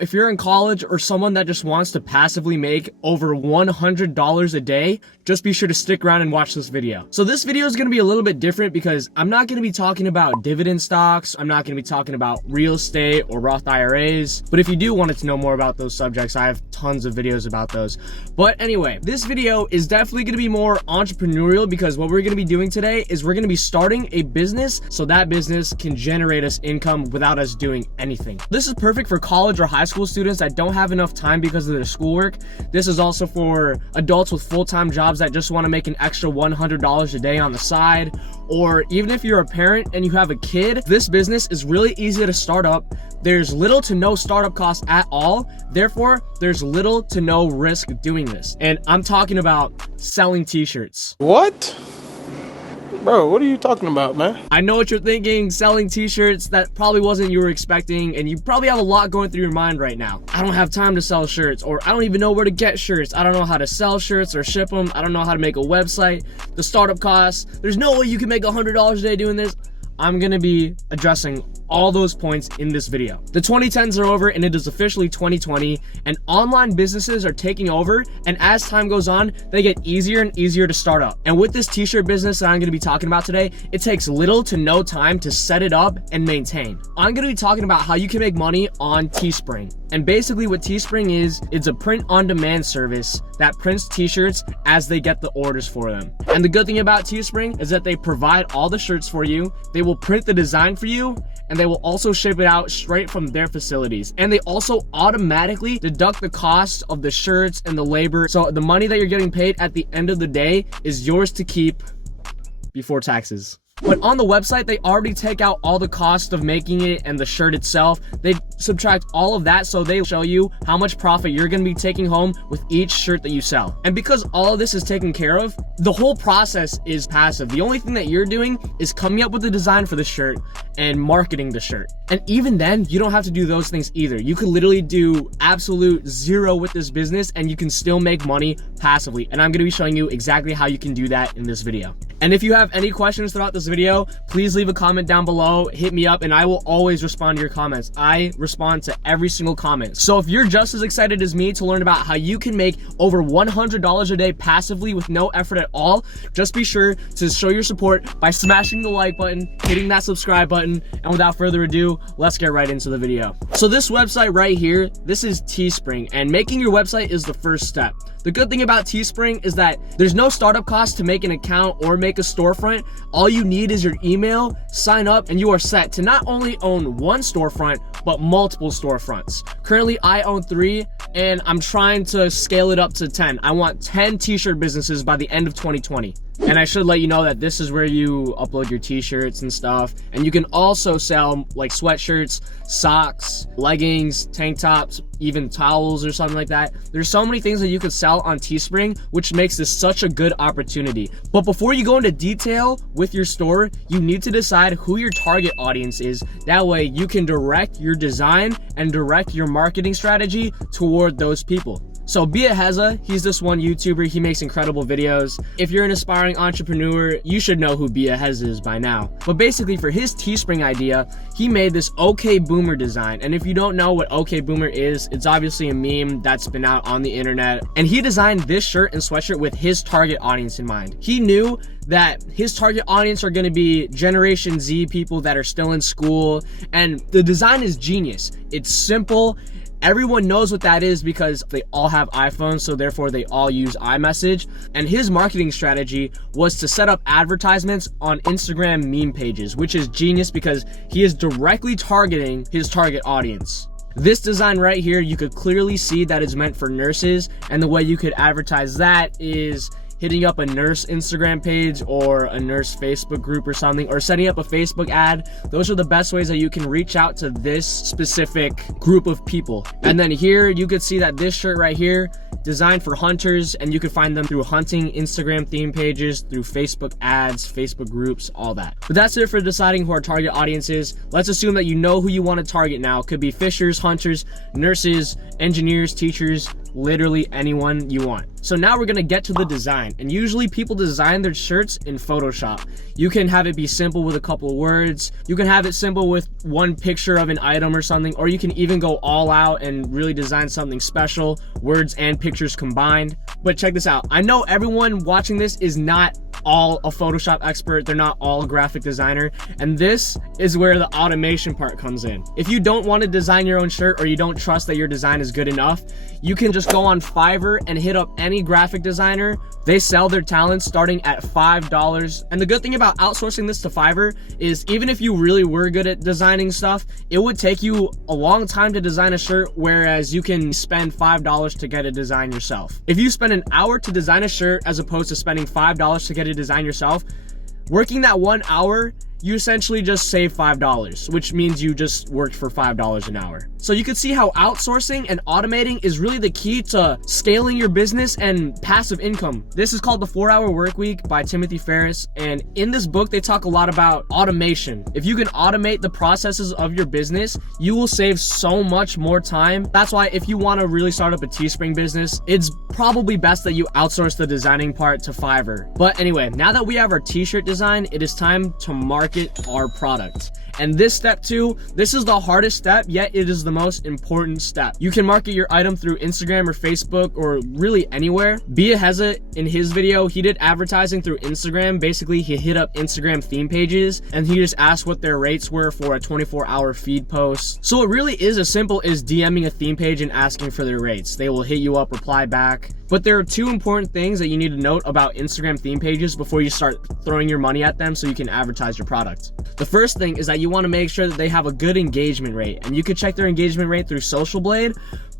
If you're in college or someone that just wants to passively make over $100 a day, just be sure to stick around and watch this video. So this video is going to be a little bit different because I'm not going to be talking about dividend stocks. I'm not going to be talking about real estate or Roth IRAs. But if you do want to know more about those subjects, I have tons of videos about those. But anyway, this video is definitely going to be more entrepreneurial because what we're going to be doing today is we're going to be starting a business so that business can generate us income without us doing anything. This is perfect for college or high school students that don't have enough time because of their schoolwork. This is also for adults with full-time jobs that just want to make an extra $100 a day on the side. Or even if you're a parent and you have a kid, this business is really easy to start up. There's little to no startup cost at all. Therefore, there's little to no risk doing this. And I'm talking about selling t-shirts. What? Bro, what are you talking about, man? I know what you're thinking, selling t-shirts. That probably wasn't what you were expecting, and you probably have a lot going through your mind right now. I don't have time to sell shirts, or I don't even know where to get shirts. I don't know how to sell shirts or ship them. I don't know how to make a website. The startup costs. There's no way you can make $100 a day doing this. I'm gonna be addressing all those points in this video. The 2010s are over and it is officially 2020, and online businesses are taking over, and as time goes on, they get easier and easier to start up. And with this t-shirt business that I'm gonna be talking about today, it takes little to no time to set it up and maintain. I'm gonna be talking about how you can make money on Teespring. And basically what Teespring is, it's a print-on-demand service that prints t-shirts as they get the orders for them. And the good thing about Teespring is that they provide all the shirts for you, they will print the design for you, and they will also ship it out straight from their facilities. And they also automatically deduct the cost of the shirts and the labor. So the money that you're getting paid at the end of the day is yours to keep before taxes. But on the website, they already take out all the cost of making it and the shirt itself. They subtract all of that, so they show you how much profit you're gonna be taking home with each shirt that you sell. And because all of this is taken care of, the whole process is passive. The only thing that you're doing is coming up with the design for the shirt and marketing the shirt. And even then, you don't have to do those things either. You could literally do absolute zero with this business and you can still make money passively. And I'm gonna be showing you exactly how you can do that in this video. And if you have any questions throughout this video, please leave a comment down below, hit me up, and I will always respond to your comments. I respond to every single comment. So if you're just as excited as me to learn about how you can make over $100 a day passively with no effort at all, just be sure to show your support by smashing the like button, hitting that subscribe button, and without further ado, let's get right into the video. So this website right here, this is Teespring, and making your website is the first step. The good thing about Teespring is that there's no startup cost to make an account or make a storefront. All you need is your email, sign up, and you are set to not only own one storefront, but multiple storefronts. Currently, I own 3, and I'm trying to scale it up to 10. I want 10 t-shirt businesses by the end of 2020. And I should let you know that this is where you upload your t-shirts and stuff. And you can also sell like sweatshirts, socks, leggings, tank tops, even towels or something like that. There's so many things that you could sell on Teespring, which makes this such a good opportunity. But before you go into detail with your store, you need to decide who your target audience is. That way you can direct your design and direct your marketing strategy toward those people. So Biaheza, he's this one YouTuber, he makes incredible videos. If you're an aspiring entrepreneur, you should know who Biaheza is by now. But basically for his Teespring idea, he made this OK Boomer design. And if you don't know what OK Boomer is, it's obviously a meme that's been out on the internet. And he designed this shirt and sweatshirt with his target audience in mind. He knew that his target audience are gonna be Generation Z people that are still in school. And the design is genius. It's simple. Everyone knows what that is because they all have iPhones, so therefore they all use iMessage. And his marketing strategy was to set up advertisements on Instagram meme pages, which is genius because he is directly targeting his target audience. This design right here, you could clearly see that it's meant for nurses, and the way you could advertise that is hitting up a nurse Instagram page or a nurse Facebook group or something, or setting up a Facebook ad. Those are the best ways that you can reach out to this specific group of people. And then here you could see that this shirt right here, designed for hunters, and you could find them through hunting Instagram theme pages, through Facebook ads, Facebook groups, all that. But that's it for deciding who our target audience is. Let's assume that you know who you want to target now. Could be fishers, hunters, nurses, engineers, teachers, literally anyone you want. So now we're gonna get to the design, and usually people design their shirts in Photoshop. You can have it be simple with a couple of words, you can have it simple with one picture of an item or something, or you can even go all out and really design something special, words and pictures combined. But check this out, I know everyone watching this is not all a Photoshop expert, they're not all a graphic designer, and this is where the automation part comes in. If you don't want to design your own shirt, or you don't trust that your design is good enough, you can just go on Fiverr and hit up any graphic designer. They sell their talents starting at $5. And the good thing about outsourcing this to Fiverr is even if you really were good at designing stuff, it would take you a long time to design a shirt, whereas you can spend $5 to get a design yourself. If you spend an hour to design a shirt as opposed to spending $5 to get a design yourself, working that 1 hour, you essentially just save $5, which means you just worked for $5 an hour. So you can see how outsourcing and automating is really the key to scaling your business and passive income. This is called The 4-Hour Workweek by Timothy Ferriss, and in this book they talk a lot about automation. If you can automate the processes of your business, you will save so much more time. That's why if you want to really start up a Teespring business, it's probably best that you outsource the designing part to Fiverr. But anyway, now that we have our t-shirt design, it is time to market our product. And this step 2, this is the hardest step, yet it is the most important step. You can market your item through Instagram or Facebook or really anywhere. Biaheza, in his video, he did advertising through Instagram. Basically, he hit up Instagram theme pages and he just asked what their rates were for a 24-hour feed post. So it really is as simple as DMing a theme page and asking for their rates. They will hit you up, reply back. But there are 2 important things that you need to note about Instagram theme pages before you start throwing your money at them so you can advertise your product. The first thing is that you want to make sure that they have a good engagement rate, and you can check their engagement rate through Social Blade.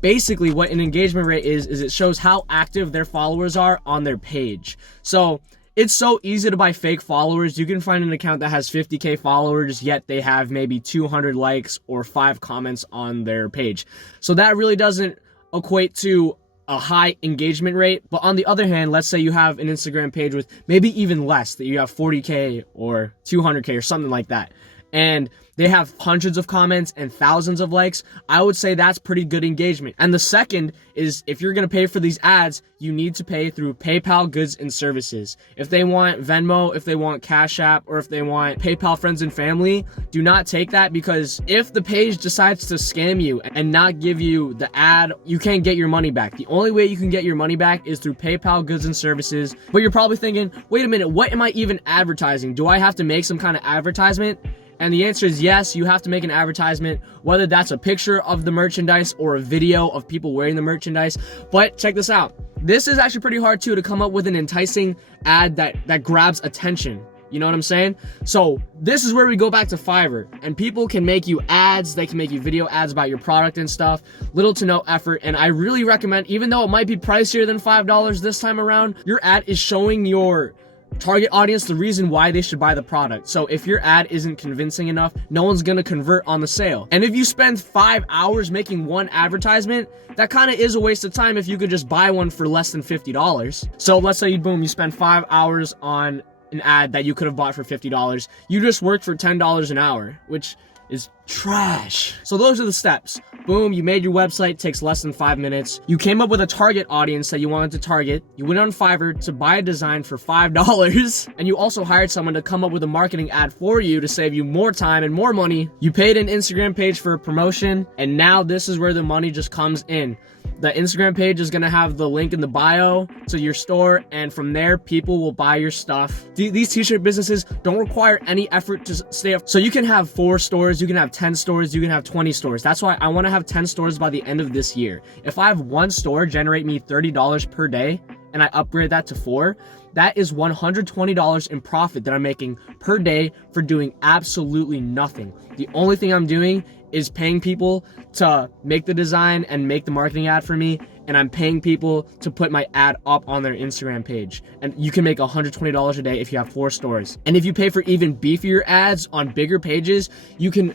Basically, what an engagement rate is it shows how active their followers are on their page. So it's so easy to buy fake followers. You can find an account that has 50K followers, yet they have maybe 200 likes or 5 comments on their page. So that really doesn't equate to a high engagement rate. But on the other hand, let's say you have an Instagram page with maybe even less, that you have 40K or 200K or something like that, and they have hundreds of comments and thousands of likes, I would say that's pretty good engagement. And the second is, if you're gonna pay for these ads, you need to pay through PayPal goods and services. If they want Venmo, if they want Cash App, or if they want PayPal friends and family, do not take that, because if the page decides to scam you and not give you the ad, you can't get your money back. The only way you can get your money back is through PayPal goods and services. But you're probably thinking, wait a minute, what am I even advertising? Do I have to make some kind of advertisement? And the answer is yes, you have to make an advertisement, whether that's a picture of the merchandise or a video of people wearing the merchandise. But check this out. This is actually pretty hard too, to come up with an enticing ad that grabs attention. You know what I'm saying? So this is where we go back to Fiverr, and people can make you ads, they can make you video ads about your product and stuff, little to no effort. And I really recommend, even though it might be pricier than $5 this time around, your ad is showing your target audience the reason why they should buy the product. So if your ad isn't convincing enough, no one's gonna convert on the sale. And if you spend 5 hours making one advertisement, that kind of is a waste of time if you could just buy one for less than $50. So let's say you spend 5 hours on an ad that you could have bought for $50. You just worked for $10 an hour, which is trash. So those are the steps. Boom, you made your website, takes less than 5 minutes. You came up with a target audience that you wanted to target. You went on Fiverr to buy a design for $5. And you also hired someone to come up with a marketing ad for you to save you more time and more money. You paid an Instagram page for a promotion, and now this is where the money just comes in. The Instagram page is gonna have the link in the bio to your store, and from there, people will buy your stuff. These t-shirt businesses don't require any effort to stay up. So you can have 4 stores, you can have 10 stores, you can have 20 stores. That's why I wanna have 10 stores by the end of this year. If I have 1 store generate me $30 per day, and I upgrade that to 4, that is $120 in profit that I'm making per day for doing absolutely nothing. The only thing I'm doing is paying people to make the design and make the marketing ad for me, and I'm paying people to put my ad up on their Instagram page. And you can make $120 a day if you have 4 stores. And if you pay for even beefier ads on bigger pages, you can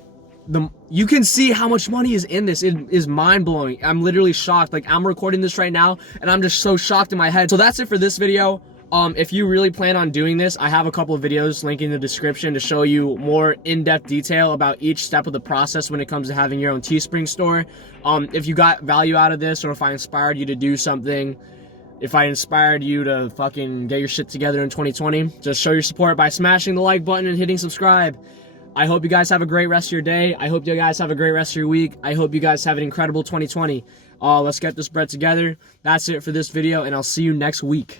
see how much money is in this. It is mind-blowing. I'm literally shocked. Like, I'm recording this right now and I'm just so shocked in my head. So that's it for this video. If you really plan on doing this, I have a couple of videos linked in the description to show you more in-depth detail about each step of the process when it comes to having your own Teespring store. If you got value out of this, or if I inspired you to do something, if I inspired you to fucking get your shit together in 2020, just show your support by smashing the like button and hitting subscribe. I hope you guys have a great rest of your day. I hope you guys have a great rest of your week. I hope you guys have an incredible 2020. Let's get this bread together. That's it for this video, and I'll see you next week.